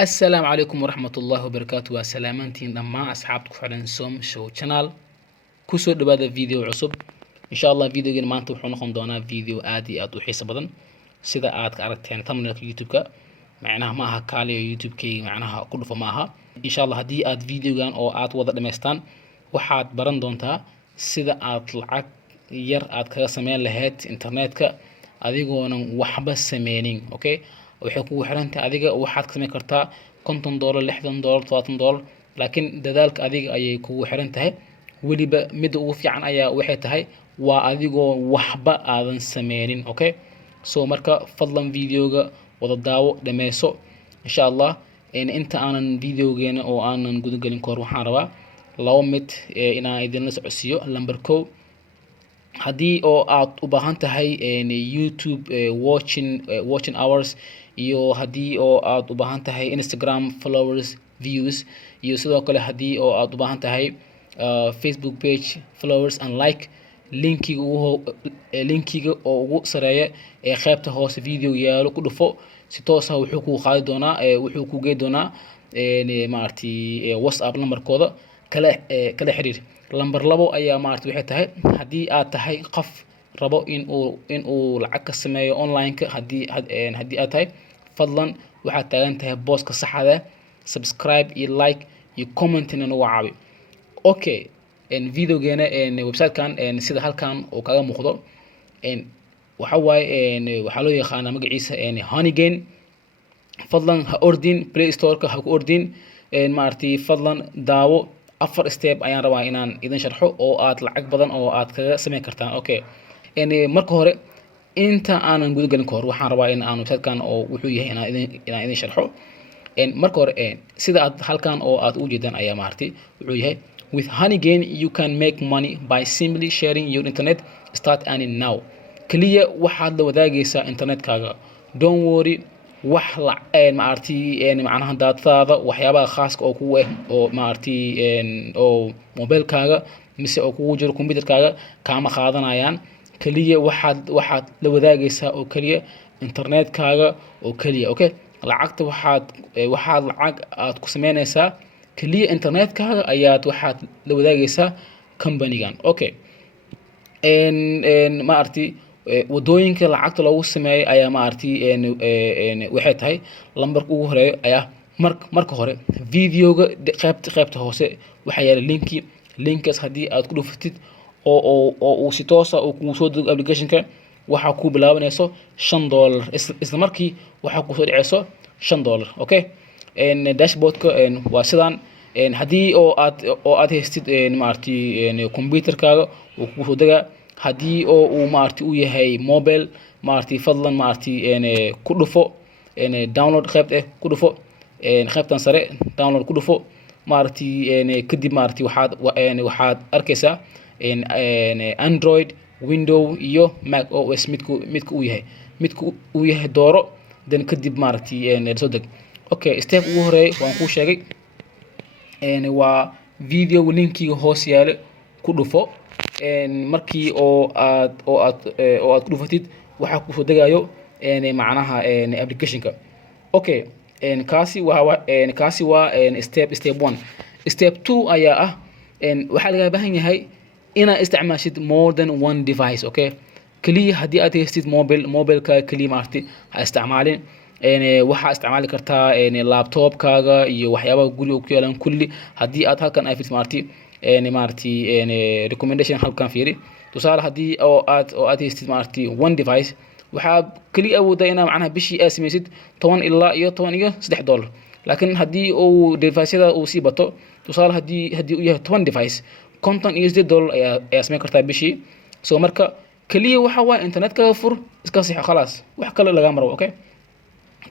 السلام عليكم ورحمة الله وبركاته وسلامتين لما أصحابك فعلا سوم شو channel كسر دبادة فيديو عصب إن شاء الله فيديو جن ما أنتم حنقوم دونا فيديو عادي أو حساب بدن سيدا عاد عرفت يعني ثمن اليوتيوب كا معناها معها كالي يوتيوب كي معناها كله فماها إن شاء الله هدي عاد فيديو جن أو عاد وضع دمستان وحاد برن دونتا سيدا عاد العك ير عاد كرسمين لهات إنترنت كا أديقونا وحبة سمينين أوكي waxay kugu xirantahay adiga waxaad ka sameyn kartaa $50 $60 $70 laakiin dadaalka adiga ayay kugu xiran tahay waliba mid ugu fiican ayaa waxay tahay waa adigoo waxba aadan sameynin okay so marka fadlan videoga wada daawo dhameeso insha Allah inta aanan videogeena oo aanan gudagelin kor waxaan rabaa laba mid inaan idin la socodsiiyo number 1 hadii oo aad u baahan tahay YouTube watching hours iyo hadii oo aad u baahan tahay Instagram followers views iyo sidoo kale hadii oo aad u baahan tahay Facebook page followers and like linkiga oo ugu sareeya ee qaybta hoose video yaalo ku dhufo si toos ah wuxuu ku qaadi doonaa wuxuu ku geey doonaa maartii WhatsApp numberkooda kala xiriir lambar 2 ayaa maartii waxay tahay hadii aad tahay qof rabo in uu lacag ka sameeyo online ka hadii aad tahay fadlan waxaad taagan tahay booska saxda subscribe iyo like iyo comment inuu caawi okay videogeena website kan sida halkan oo kaga muuqdo waxa waaye waxa loo yaqaanaa magaciisa Honeygain fadlan ha ordin Play Store ka ha ku ordin maartii fadlan daawo 4 step ayaan rabaa inaan idin sharxo oo aad lacag badan oo aad kaga sameyn kartaan okay marka hore inta aanan guda galin kor waxaan rabaa in aan website-kan oo wuxuu yahay inaan idin sharxo marka hore sida aad halkan oo aad u jeedaan ayaa maartii wuxuu yahay with Honeygain you can make money by simply sharing your internet start earning now kaliya waxaad la wadaagaysaa internetkaaga don't worry wax la maartii macnaha daadada waxyaabaha khaaska oo kugu oo maartii oo mobilkaaga mise oo kugu jiro computerkaaga kaama qaadanayaan kaliya waxaad la wadaagaysaa oo kaliya internetkaaga oo kaliya okay lacagta waxaad lacag aad ku sameynaysaa kaliya internetkaaga ayaad waxaad la wadaagaysaa company-gan okay maartii wadooyinka lacagta loogu sameeyay ayaa maartii waxay tahay lambarka ugu horeeyo ayaa marka hore videoga qaybta hoose waxa yaala linkaas hadii aad ku dhufatid oo si toos ah ku soo dego application-ka waxa ku bilaabanayso $5 isla markii waxa ku soo dhacayso $5 okay dashboard-ka waa sidaan hadii oo aad haystid maartii computerkaaga oo ku soo daga hadii oo uu maartii u yahay mobile maartii fadlan maartii ku dhufo download qaybta ku dhufo qaybtan sare download ku dhufo maartii kadib maartii waxaad arkaysaa Android Window iyo Mac OS midka uu yahay dooro dan kadib maartii soo deg okay step ugu horeey waan ku sheegay waa video linkiga hoos yaalo ku dhufo markii oo aad ku dhufatid waxa ku soo degayo macnaha application-ka okay kaasi waa step 1 step 2 ayaa ah waxa laga baahan yahay inaad isticmaashid more than one device okay kaliya hadii aad haystid mobilka kaliya maartii ha isticmaalin waxa isticmaali kartaa laptopkaaga iyo waxyaabaha guriga ku yeelan kulli hadii aad halkan ay fiirmaartii recommendation halkan fiiri tusaale hadii oo aad haystid maartii one device waxa kaliya awooda inaa macnaha bishii aad sameysid 10 ilaa iyo $3 laakiin hadii uu device-yada uu sii bato tusaale hadii uu yahay 10 device $8 ayaa sameyn kartaa bishii soo marka kaliya waxa waa internetka fur iska sax khalaas wax kale laga maro okay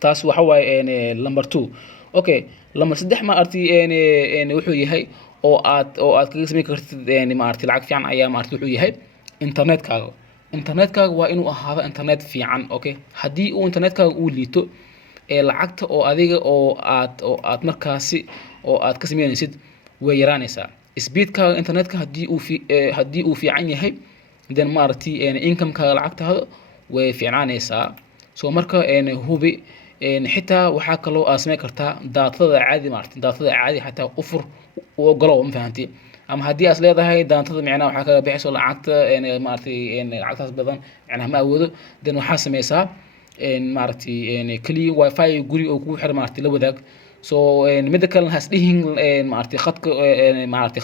taas waxa waa number 2 okay number 3 ma artii wuxuu yahay oo aad kaga sameyn kartid maartii lacag fiican ayaa maartii wuxuu yahay internetkaaga waa inuu ahaado internet fiican okay hadii uu internetkaaga uu liito lacagta oo adiga oo aad markaasi oo aad ka sameynaysid way yaraanaysaa speedkaaga internetka hadii uu fiican yahay then maartii income-kaaga lacagtaada way fiicnaanaysaa soo marka hubi xitaa waxaa kaloo aad samayn kartaa daatada caadi maaragtay daatada caadi xataa u fur u ogolow ma fahanti ama haddii aad leedahay daatada micnaha waxaa kaga bixayso lacagta maaragtay lacagtaas badan micnaha ma awoodo then waxaa sameysaa maaragtay kaliya wifi guri oo kugu xiran maaragtay la wadaag so midda kale has dhihin maaragtay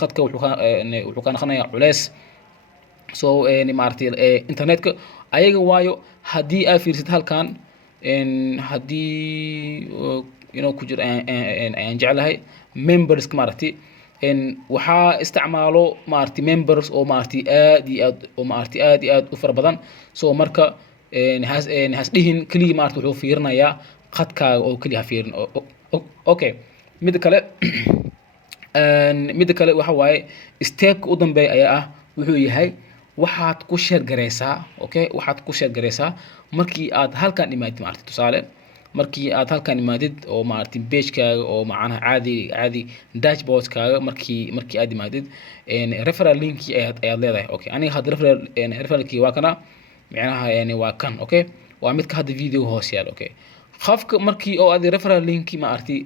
khadka wuxuu ka noqonayaa culeys so maaragtay internetka ayaga waayo haddii aad fiirsid halkan haddii ku jiro ayaan jeclahay memberska maaragtay waxaa isticmaalo maaragtay members oo maaragtay aad iyo aad oo maaragtay aad iyo aad u fara badan so marka has dhihin kaliya maaragtay wuxuu fiirinayaa khadkaaga oo kaliya ha fiirin okay midda kale waxa waaye stepka u dambeeya ayaa ah wuxuu yahay waxaad ku share gareysaa okay waxaad ku share gareysaa markii aad halkan imaadid maaragtay tusaale markii aad halkan imaadid oo maaragtay page-kaaga oo macnaha caadi dashboard-kaaga markii aad imaadid referral link ayaad leedahay okay aniga hadda referral-kii waa kana micnaha waa kan okay waa midka hadda video hoos yaal okay qofka markii oo aad referral link maaragtay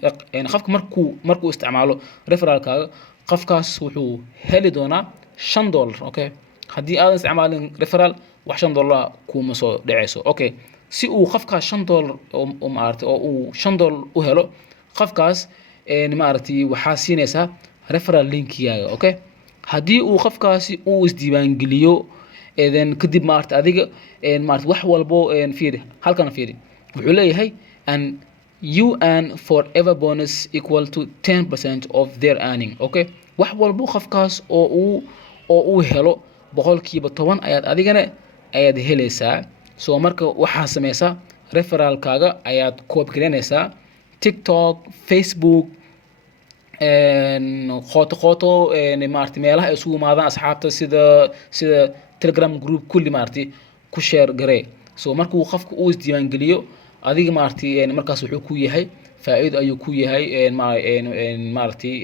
qofka markuu isticmaalo referral-kaaga qofkaas wuxuu heli doonaa $5 okay haddii aadan isticmaalin referral wax $5 kuma soo dhacayso okay si uu qofkaas $5 oo maaragtay oo uu $5 u helo qofkaas maaragtay waxaa siinaysaa referral linkigaaga okay haddii uu qofkaasi uu isdiiwaangeliyo then kadib maaragtay adiga maaragtay wax walbo fiiri halkan fiiri wuxuu leeyahay and you earn forever bonus equal to 10% of their earning okay wax walbo qofkaas oo uu helo 10% ayaad helaysaa so marka waxaa sameysaa referral-kaaga ayaad copy gareynaysaa TikTok, Facebook qoto maaragtay meelaha ay isugu imaadaan asxaabta sida Telegram group kulli maaragtay ku share garee so markuu qofka uu isdiiwaangeliyo adiga maaragtay markaas wuxuu ku yahay faa'iido ayuu ku yahay maaragtay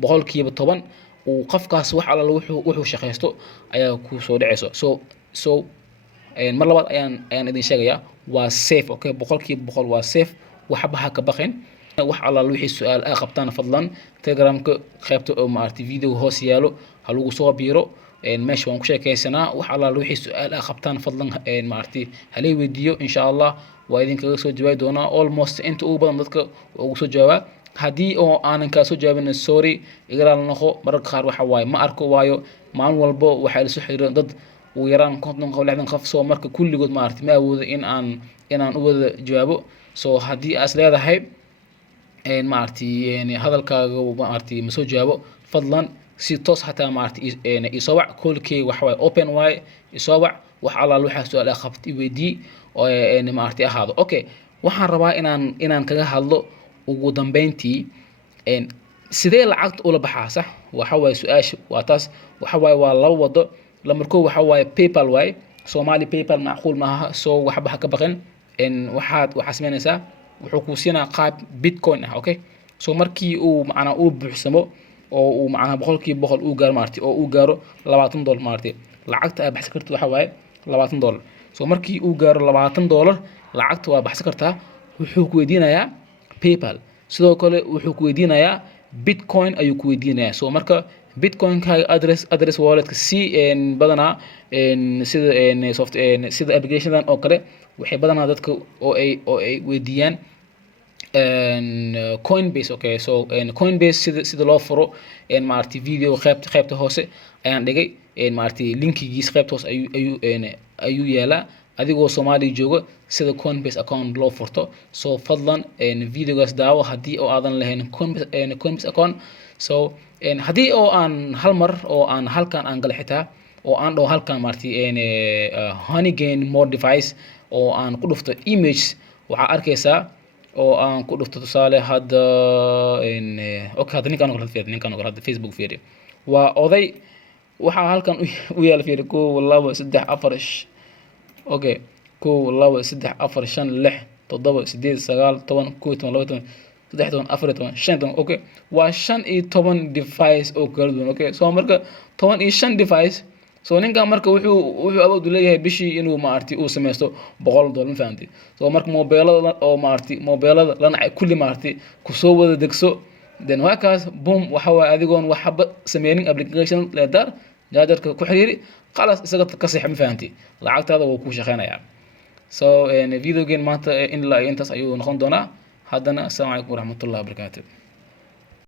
10% uu qofkaas wax alla wuxuu shaqeysto ayaa ku soo dhacayso so mar labaad ayaan idin sheegayaa waa safe okay 100% waa safe waxba ha ka baqin wax alla wixii su'aal ah qabtaan fadlan Telegramka qaybta oo maaragtay video hoos yaalo ha lagu soo biiro meesha waan ku sheekaysanaa wax alla wixii su'aal ah qabtaan fadlan maaragtay halay weydiiyo insha Allah waa idinkaga soo jawaabi doonaa almost inta ugu badan dadka ugu soo jawaaba haddii oo aanan ka soo jawaabin sorry igala noqo mararka qaar waxa waaye ma arko waayo maalin walbo waxay la soo xiriireen dad ugu yaraan 50 qof soo marka kulligood maaragtay ma awoodo in aan u wada jawaabo so haddii aad leedahay maaragtay hadalkaaga maaragtay ma soo jawaabo fadlan si toos hataa maaragtay isoo wac callkay waxa waaye open waaye isoo wac wax alla waxa su'aal ah qabti weydii oo maaragtay ahaado okay waxaan rabaa inaan kaga hadlo ugu dambeyntii sidee lacagta ula baxaa sax waxa waaye su'aasha waa taas waxa waaye waa laba wado lamarkoo waxa waaye PayPal waaye Somali PayPal macquul maaha soo waxba ha ka baqin waxaa sameynaysaa wuxuu ku siinaa qaab Bitcoin ah okay so markii uu macnaa uu buuxsamo oo uu macnaa 100% uu gaaro maartay oo uu gaaro $20 maartay lacagta aad baxsan kartid waxa waaye $20 so markii uu gaaro $20 lacagta waa baxsan kartaa wuxuu ku weydiinayaa PayPal sidoo kale wuxuu ku weydiinayaa Bitcoin ayuu ku weydiinayaa so marka Bitcoin ka address wallet ka si badanaa sida application-dan oo kale waxay badanaa dadka oo ay weydiiyaan Coinbase okay so Coinbase sida loo furo maaragtay video qaybta hoose ayaan dhigay maaragtay linkigiisa qaybta hoose ayuu yaalaa adigoo Soomaaliya jooga sida Coinbase account loo furto so fadlan videogaas daawo haddii oo aadan lahayn Coinbase account so haddii oo aan hal mar oo aan halkan aan gal xitaa oo aan dhaho halkan maaragtay Honeygain more device oo aan ku dhufto image waxaa arkaysaa oo aan ku dhufto tusaale hadda okay hadda ninkaan hadda Facebook fiiri waa oday waxaa halkan u yaala fiiri 1 2 3 4 okay 1 2 3 4 5 6 7 8 9 10 11 12 13 14 okay waa 15 device oo kala duwan okay so marka 15 device so ninkan marka wuxuu awood u leeyahay bishii inuu maartay uu sameysto $100 ma fahamtay so marka mobilada oo maartay mobilada lana kulli maartay ku soo wada degso then waakaas boom waxa waa adigoon waxba sameynin application leedar jaajarka ku xiriiri خلاص isaga ka sax ma fahamtay lacagtaada wuu ku shaqeynayaa so video game maanta in la intaas ayuu noqon doonaa haddana assalaamu calaykum waraxmatullaahi wabarakaatuh